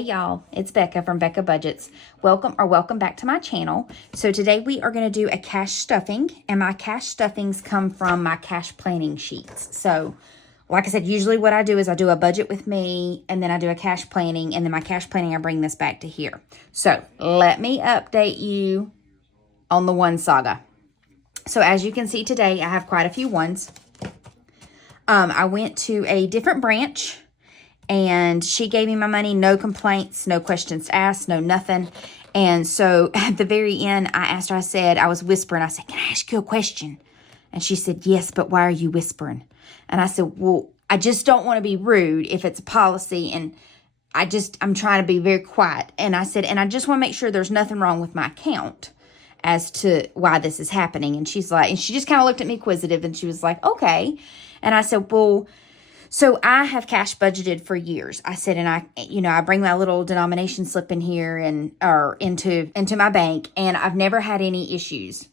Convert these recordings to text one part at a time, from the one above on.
Hey y'all, it's Becca from Becca Budgets. Welcome back to my channel. So today we are going to do a cash stuffing, and my cash stuffings come from my cash planning sheets. So like I said, usually what I do is I do a budget with me, and then I do a cash planning, and then my cash planning, I bring this back to here. So let me update you on the one saga. So as you can see today, I have quite a few ones. I went to a different branch, and she gave me my money, no complaints, no questions asked, no nothing. And so at the very end, I asked her, I said, I was whispering, I said, can I ask you a question? And she said, yes, but why are you whispering? And I said, well, I just don't want to be rude if it's a policy, and I'm trying to be very quiet. And I said, and I just want to make sure there's nothing wrong with my account as to why this is happening. And she's like, and she just kind of looked at me inquisitive, and she was like, okay. And I said, well, so I have cash budgeted for years. I said, and I bring my little denomination slip in here or into my bank, and I've never had any issues.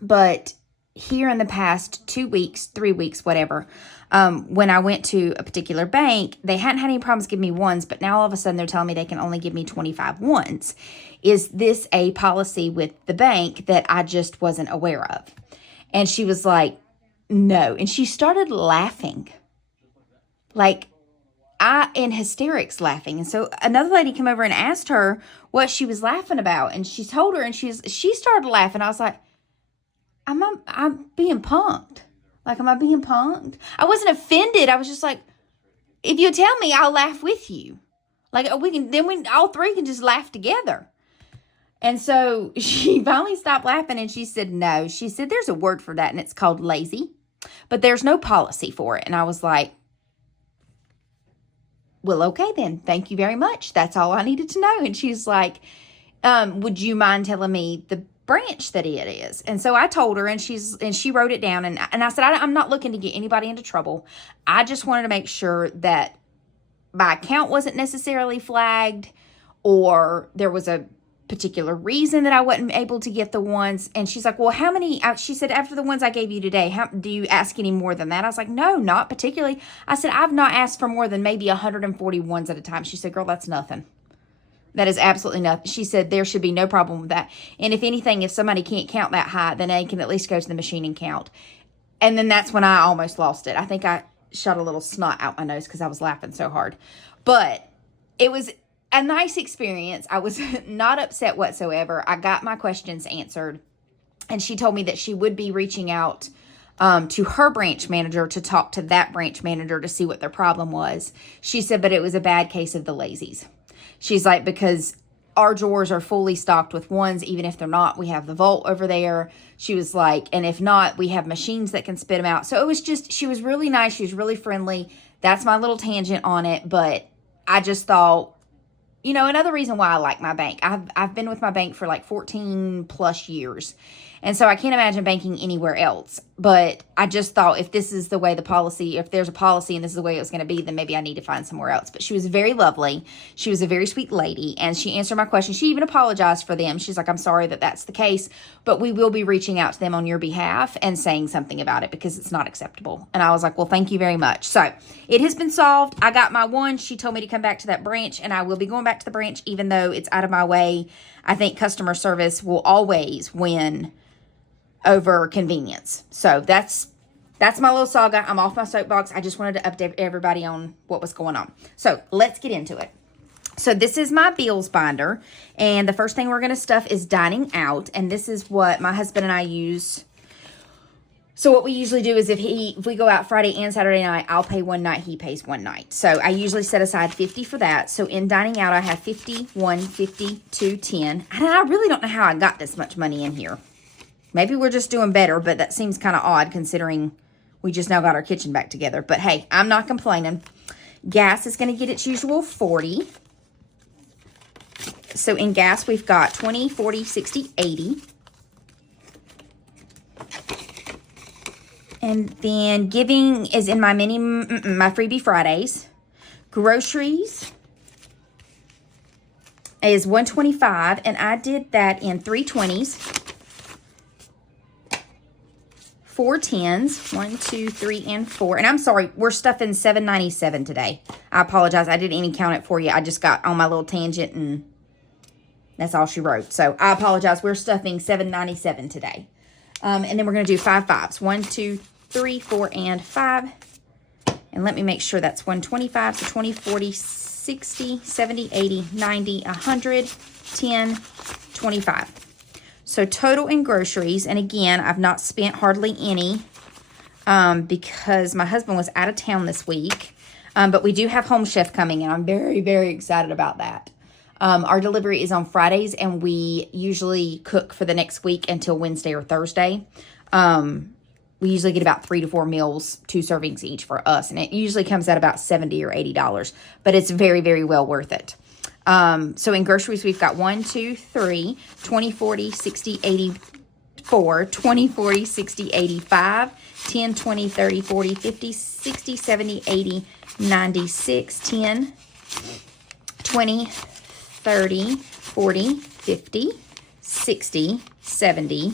But here in the past 2 weeks, 3 weeks, whatever, when I went to a particular bank, they hadn't had any problems giving me ones, but now all of a sudden they're telling me they can only give me 25 ones. Is this a policy with the bank that I just wasn't aware of? And she was like, no. And she started laughing. Like, in hysterics laughing. And so another lady came over and asked her what she was laughing about. And she told her, and she started laughing. I was like, I'm being punked. Like, am I being punked? I wasn't offended. I was just like, if you tell me, I'll laugh with you. Like, we all three can just laugh together. And so she finally stopped laughing, and she said, no. She said, there's a word for that, and it's called lazy. But there's no policy for it. And I was like, well, okay then. Thank you very much. That's all I needed to know. And she's like, would you mind telling me the branch that it is? And so I told her, and she wrote it down. And I said, I'm not looking to get anybody into trouble. I just wanted to make sure that my account wasn't necessarily flagged, or there was a particular reason that I wasn't able to get the ones. And she's like, well, how many? She said, after the ones I gave you today, how do you ask any more than that? I was like, no, not particularly. I said, I've not asked for more than maybe 140 ones at a time. She said, girl, that's nothing. That is absolutely nothing. She said, there should be no problem with that. And if anything, if somebody can't count that high, then they can at least go to the machine and count. And then that's when I almost lost it. I think I shot a little snot out my nose because I was laughing so hard. But it was a nice experience. I was not upset whatsoever. I got my questions answered, and she told me that she would be reaching out to her branch manager to talk to that branch manager to see what their problem was. She said, but it was a bad case of the lazies. She's like, because our drawers are fully stocked with ones, even if they're not. We have the vault over there. She was like, and if not, we have machines that can spit them out. So it was just, she was really nice. She was really friendly. That's my little tangent on it. But I just thought, another reason why I like my bank. I've been with my bank for like 14 plus years. And so I can't imagine banking anywhere else. But I just thought, if this is the way if there's a policy and this is the way it was going to be, then maybe I need to find somewhere else. But she was very lovely. She was a very sweet lady, and she answered my question. She even apologized for them. She's like, I'm sorry that that's the case, but we will be reaching out to them on your behalf and saying something about it because it's not acceptable. And I was like, well, thank you very much. So it has been solved. I got my one. She told me to come back to that branch, and I will be going back to the branch even though it's out of my way. I think customer service will always win over convenience. So that's my little saga. I'm off my soapbox. I just wanted to update everybody on what was going on. So let's get into it. So this is my bills binder, and the first thing we're going to stuff is dining out, and this is what my husband and I use. So what we usually do is if we go out Friday and Saturday night, I'll pay one night, he pays one night. So I usually set aside $50 for that. So in dining out, I have 50, 1, 50, 2, 10. And I really don't know how I got this much money in here. Maybe we're just doing better, but that seems kind of odd considering we just now got our kitchen back together. But hey, I'm not complaining. Gas is going to get its usual 40. So in gas, we've got 20, 40, 60, 80. And then giving is in my my freebie Fridays. Groceries is $125, and I did that in 3 20s. 4 10s. 1, 2, 3, and 4. And I'm sorry, we're stuffing $7.97 today. I apologize. I didn't even count it for you. I just got on my little tangent and that's all she wrote. So I apologize. We're stuffing $7.97 today. And then we're going to do 5 5s. 1, 2, 3, 4, and 5. And let me make sure that's 125. So 20, 40, 60, 70, 80, 90, 100, 10, 25. So total in groceries, and again, I've not spent hardly any because my husband was out of town this week. But we do have Home Chef coming, and I'm very, very excited about that. Our delivery is on Fridays, and we usually cook for the next week until Wednesday or Thursday. We usually get about 3 to 4 meals, 2 servings each for us, and it usually comes out about $70 or $80, but it's very, very well worth it. So in groceries, we've got 1, 2, 3, 20, 40, 60, 84, 20, 40, 60, 85, 10, 20, 30, 40, 50, 60, 70, 80, 96, 10, 20, 30, 40, 50, 60, 70,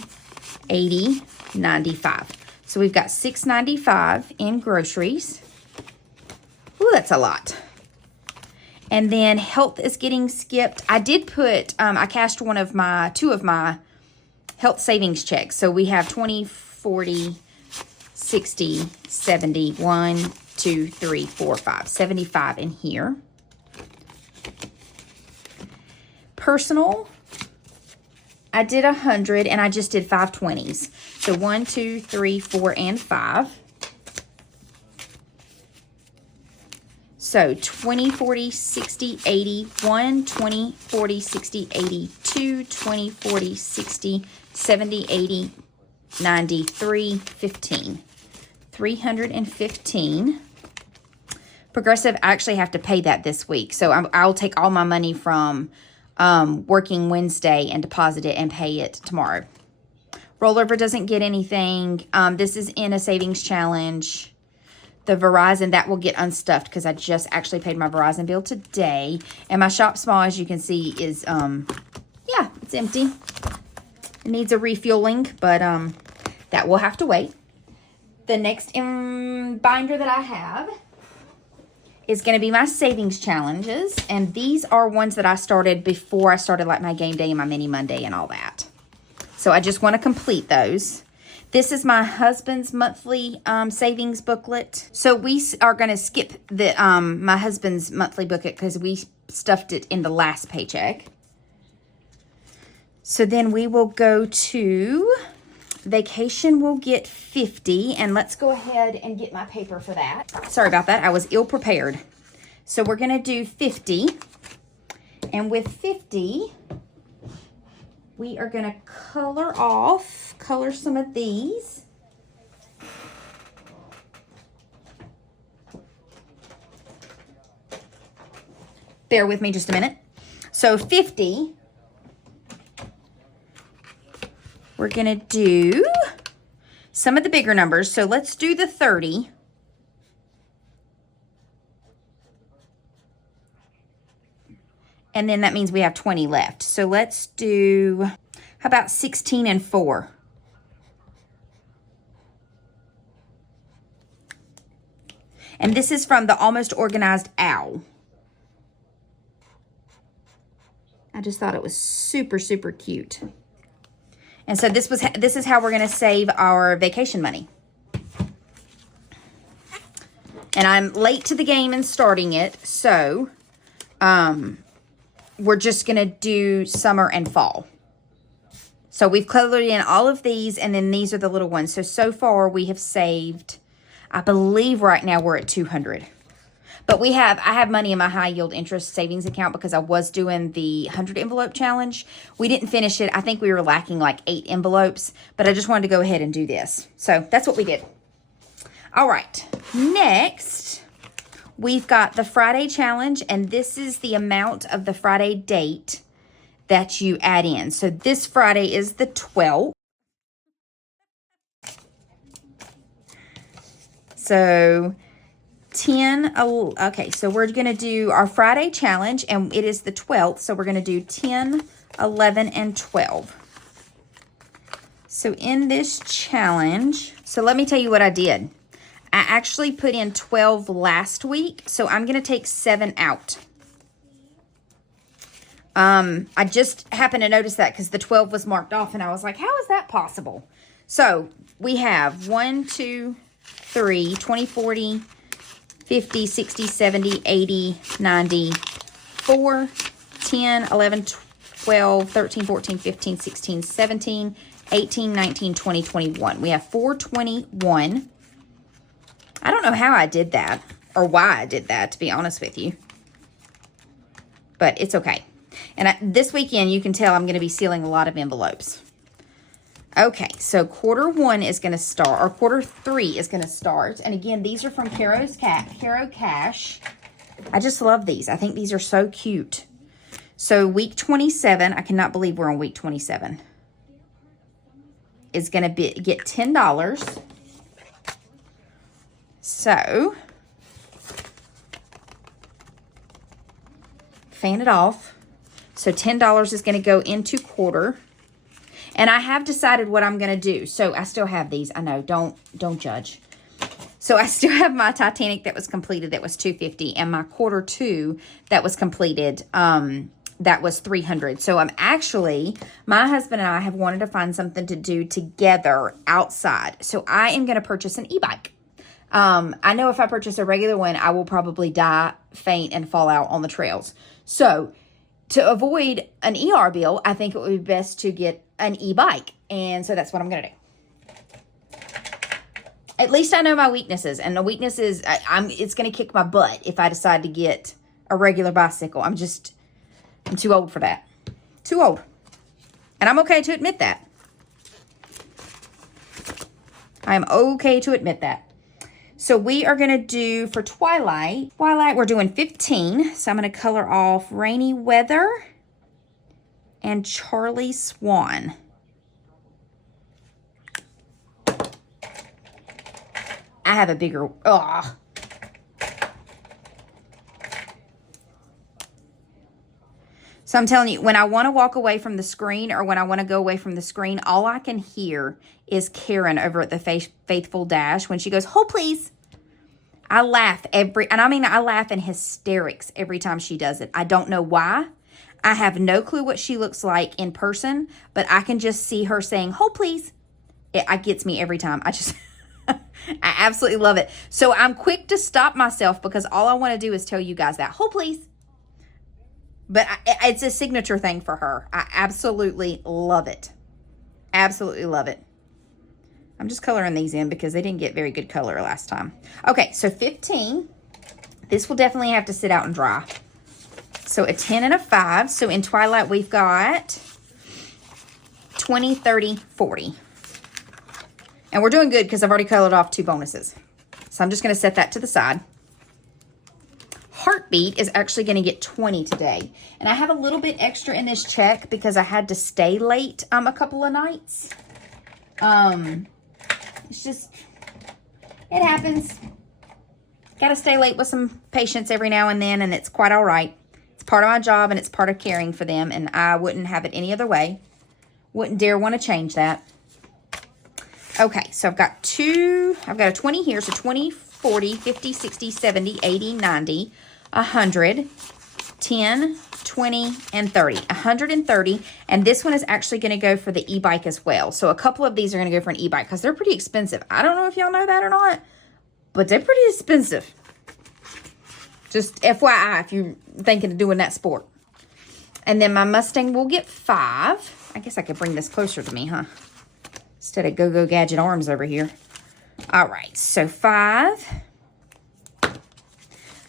80, 95. So we've got $6.95 in groceries. Ooh, that's a lot. And then health is getting skipped. I did put, I cashed two of my health savings checks. So we have 20, 40, 60, 70, 1, 2, 3, 4, 5, 75 in here. Personal, I did 100 and I just did 5 20s. So 1, 2, 3, 4, and 5. So 20, 40, 60, 80, 1, 20, 40, 60, 80, 2, 20, 40, 60, 70, 80, 93, 15. 315. Progressive, I actually have to pay that this week. So I'll take all my money from working Wednesday and deposit it and pay it tomorrow. Rollover doesn't get anything. This is in a savings challenge. The Verizon, that will get unstuffed because I just actually paid my Verizon bill today. And my Shop Small, as you can see, is, yeah, it's empty. It needs a refueling, but that will have to wait. The next binder that I have is going to be my savings challenges. And these are ones that I started before I started like my game day and my mini Monday and all that. So I just want to complete those. This is my husband's monthly savings booklet. So we are going to skip the my husband's monthly booklet because we stuffed it in the last paycheck. So then we will go to vacation. We'll get 50, and let's go ahead and get my paper for that. Sorry about that. I was ill prepared. So we're going to do 50, and with 50, we are going to color some of these. Bear with me just a minute. So 50, we're going to do some of the bigger numbers. So let's do the 30. And then that means we have 20 left. So let's do, how about 16 and 4? And this is from the Almost Organized Owl. I just thought it was super, super cute. And so this is how we're going to save our vacation money. And I'm late to the game in starting it, so we're just going to do summer and fall. So we've colored in all of these, and then these are the little ones. So far we have saved, I believe right now we're at 200. But I have money in my high yield interest savings account because I was doing the 100 envelope challenge. We didn't finish it. I think we were lacking like 8 envelopes, but I just wanted to go ahead and do this. So that's what we did. All right, next we've got the Friday challenge, and this is the amount of the Friday date that you add in. So this Friday is the 12th. So 10, okay, so we're going to do our Friday challenge, and it is the 12th, so we're going to do 10, 11, and 12. So in this challenge, So let me tell you what I did. I actually put in 12 last week, so I'm going to take 7 out. I just happened to notice that because the 12 was marked off, and I was like, how is that possible? So we have 1, 2, 3, 20, 40, 50, 60, 70, 80, 90, 4, 10, 11, 12, 13, 14, 15, 16, 17, 18, 19, 20, 21. We have 421. I don't know how I did that or why I did that, to be honest with you. But it's okay. And this weekend, you can tell I'm going to be sealing a lot of envelopes. Okay, so quarter 1 is going to start, or quarter 3 is going to start. And again, these are from Caro Cash. I just love these. I think these are so cute. So week 27, I cannot believe we're on week 27, is going to get $10. So, fan it off. So $10 is going to go into quarter. And I have decided what I'm going to do. So I still have these. I know, don't judge. So I still have my Titanic that was completed, that was $250, and my quarter 2 that was completed, that was $300. So I'm actually, my husband and I have wanted to find something to do together outside. So I am going to purchase an e-bike. I know if I purchase a regular one, I will probably die, faint, and fall out on the trails. So to avoid an ER bill, I think it would be best to get an e-bike. And so that's what I'm going to do. At least I know my weaknesses. And the weakness is it's going to kick my butt if I decide to get a regular bicycle. I'm too old for that. Too old. And I'm okay to admit that. I am okay to admit that. So we are going to do, for Twilight, we're doing 15. So I'm going to color off Rainy Weather and Charlie Swan. I have a bigger, So I'm telling you, when I want to walk away from the screen, or when I want to go away from the screen, all I can hear is Karen over at the Faithful Dash when she goes, "Hold please." I laugh I laugh in hysterics every time she does it. I don't know why. I have no clue what she looks like in person, but I can just see her saying, "Hold please." It gets me every time. I absolutely love it. So I'm quick to stop myself because all I want to do is tell you guys that. "Hold please." But it's a signature thing for her. I absolutely love it. Absolutely love it. I'm just coloring these in because they didn't get very good color last time. Okay, so 15. This will definitely have to sit out and dry. So a 10 and a 5. So in Twilight, we've got 20, 30, 40. And we're doing good because I've already colored off 2 bonuses. So I'm just going to set that to the side. Heartbeat is actually going to get 20 today. And I have a little bit extra in this check because I had to stay late a couple of nights. It's just, it happens. Got to stay late with some patients every now and then, and it's quite all right. It's part of my job, and it's part of caring for them, and I wouldn't have it any other way. Wouldn't dare want to change that. Okay, so I've got a 20 here, so 20, 40, 50, 60, 70, 80, 90, 100, 10, 20, and 30. 130, and this one is actually going to go for the e-bike as well. So a couple of these are going to go for an e-bike because they're pretty expensive. I don't know if y'all know that or not, but they're pretty expensive. Just FYI if you're thinking of doing that sport. And then my Mustang will get 5. I guess I could bring this closer to me, huh? Instead of go-go gadget arms over here. All right, so 5.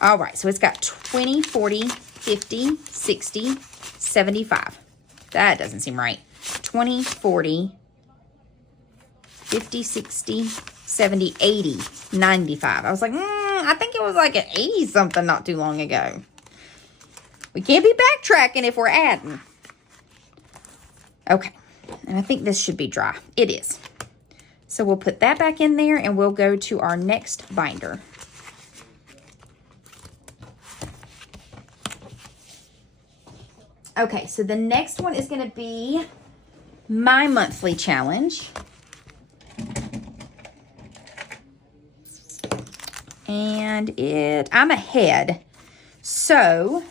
All right, so it's got 20, 40, 50, 60, 75. That doesn't seem right. 20, 40, 50, 60, 70, 80, 95. I was like, I think it was like an 80 something not too long ago. We can't be backtracking if we're adding. Okay, and I think this should be dry. It is. So we'll put that back in there and we'll go to our next binder. Okay, so the next one is going to be my monthly challenge. And I'm ahead. So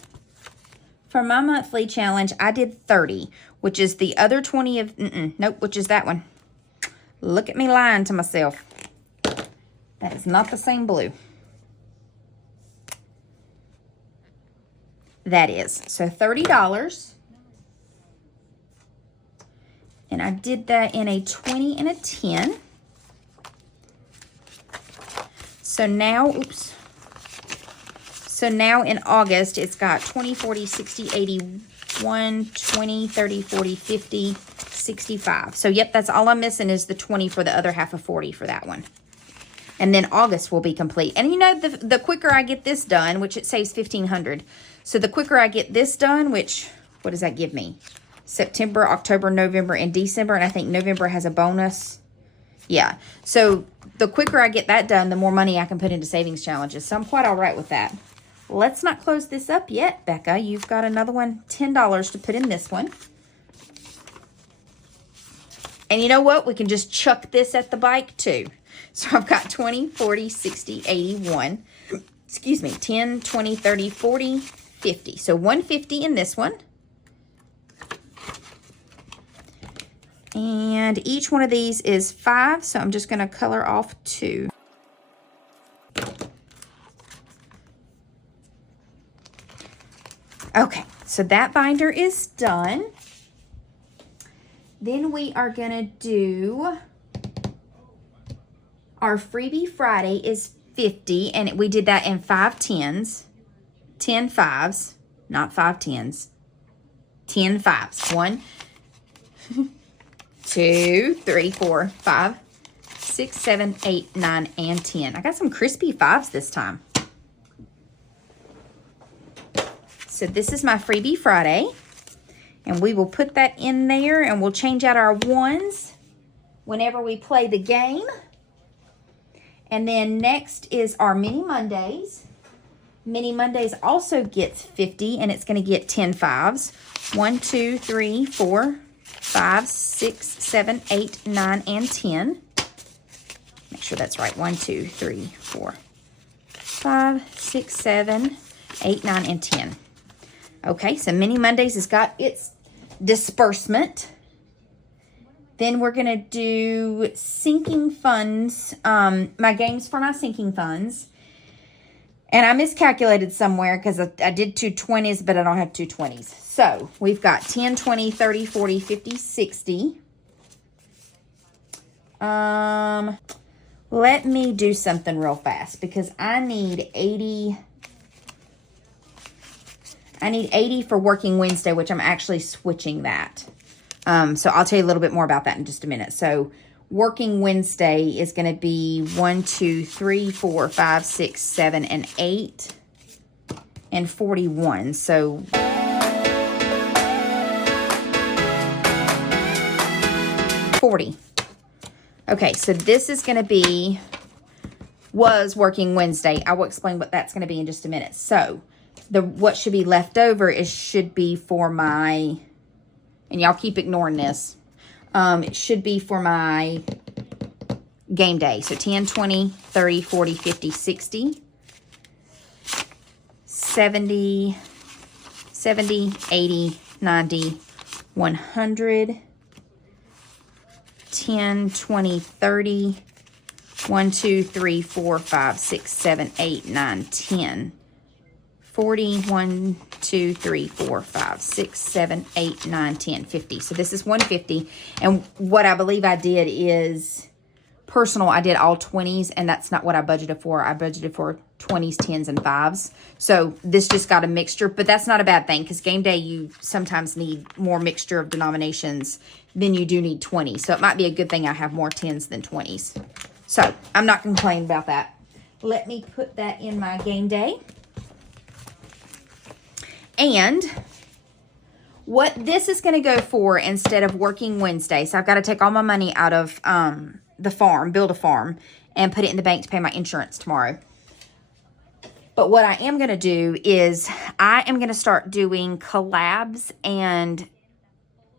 for my monthly challenge, I did 30, which is the other 20 of, nope, which is that one. Look at me lying to myself. That is not the same blue. That is. So $30. And I did that in a 20 and a 10. So now, oops. So now in August, it's got 20, 40, 60, 80, 1, 20, 30, 40, 50, 65. So, yep, that's all I'm missing is the 20 for the other half of 40 for that one. And then August will be complete. And, you know, the quicker I get this done, which it saves $1,500. So, the quicker I get this done, which, what does that give me? September, October, November, and December. And I think November has a bonus. Yeah. So, the quicker I get that done, the more money I can put into savings challenges. So, I'm quite all right with that. Let's not close this up yet, Becca. You've got another one, $10 to put in this one. And you know what? We can just chuck this at the bike too. So I've got 20, 40, 60, 81. Excuse me, 10, 20, 30, 40, 50. So 150 in this one. And each one of these is 5. So I'm just going to color off 2. Okay, so that binder is done. Then we are going to do our freebie Friday is 50, and we did that in 5 10s, 10 5s, not 5 10s, 10 5s. 1, 2, 3, 4, 5, 6, 7, 8, 9, and 10. I got some crispy 5s this time. So this is my freebie Friday, and we will put that in there, and we'll change out our 1s whenever we play the game. And then next is our Mini Mondays. Mini Mondays also gets 50, and it's going to get 10 5s. 1, 2, 3, 4, 5, 6, 7, 8, 9, and 10. Make sure that's right. 1, 2, 3, 4, 5, 6, 7, 8, 9, and 10. Okay, so Mini Mondays has got its disbursement. Then we're going to do sinking funds, my games for my sinking funds. And I miscalculated somewhere because I did 2 20s, but I don't have 2 20s. So we've got 10, 20, 30, 40, 50, 60. Let me do something real fast because I need 80. I need 80 for Working Wednesday, which I'm actually switching that. So I'll tell you a little bit more about that in just a minute. So Working Wednesday is going to be 1, 2, 3, 4, 5, 6, 7, and 8, and 41. So 40. Okay, so this is going to be, was Working Wednesday. I will explain what that's going to be in just a minute. So what should be left over should be for my, and y'all keep ignoring this, it should be for my game day. So 10, 20, 30, 40, 50, 60, 70, 80, 90, 100, 10, 20, 30, 1, 2, 3, 4, 5, 6, 7, 8, 9, 10. 40, 1, 2, 3, 4, 5, 6, 7, 8, 9, 10, 50. So this is 150. And what I believe I did is personal. I did all 20s, and that's not what I budgeted for. I budgeted for 20s, 10s, and 5s. So this just got a mixture, but that's not a bad thing because game day, you sometimes need more mixture of denominations than you do need 20. So it might be a good thing I have more 10s than 20s. So I'm not complaining about that. Let me put that in my game day. And what this is going to go for instead of Working Wednesday, so I've got to take all my money out of the farm, build a farm, and put it in the bank to pay my insurance tomorrow. But what I am going to do is I am going to start doing collabs and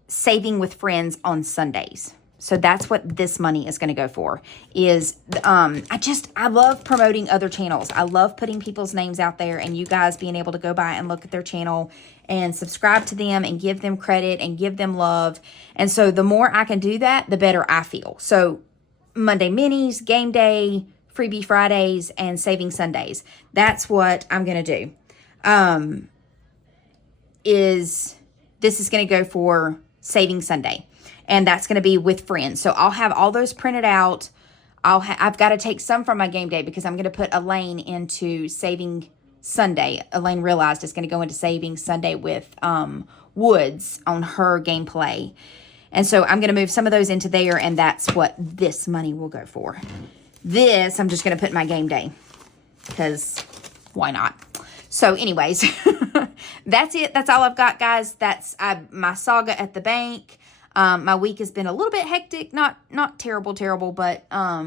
saving with friends on Sundays. So that's what this money is going to go for. Is I love promoting other channels. I love putting people's names out there and you guys being able to go by and look at their channel and subscribe to them and give them credit and give them love. And so the more I can do that, the better I feel. So Monday Minis, Game Day, Freebie Fridays, and Saving Sundays. That's what I'm going to do. This is going to go for Saving Sunday. And that's going to be with friends. So I'll have all those printed out. I've got to take some from my Game Day because I'm going to put Elaine into Saving Sunday. Elaine realized it's going to go into Saving Sunday with Woods on her gameplay. And so I'm going to move some of those into there, and that's what this money will go for. This, I'm just going to put in my Game Day because why not? So anyways, that's it. That's all I've got, guys. That's my saga at the bank. My week has been a little bit hectic, not terrible, but a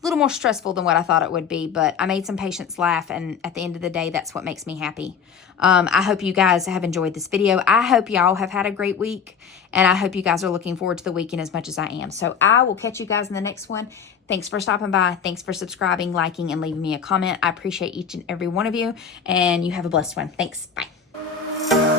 little more stressful than what I thought it would be. But I made some patients laugh, and at the end of the day, that's what makes me happy. I hope you guys have enjoyed this video. I hope y'all have had a great week, and I hope you guys are looking forward to the weekend as much as I am. So I will catch you guys in the next one. Thanks for stopping by. Thanks for subscribing, liking, and leaving me a comment. I appreciate each and every one of you, and you have a blessed one. Thanks. Bye.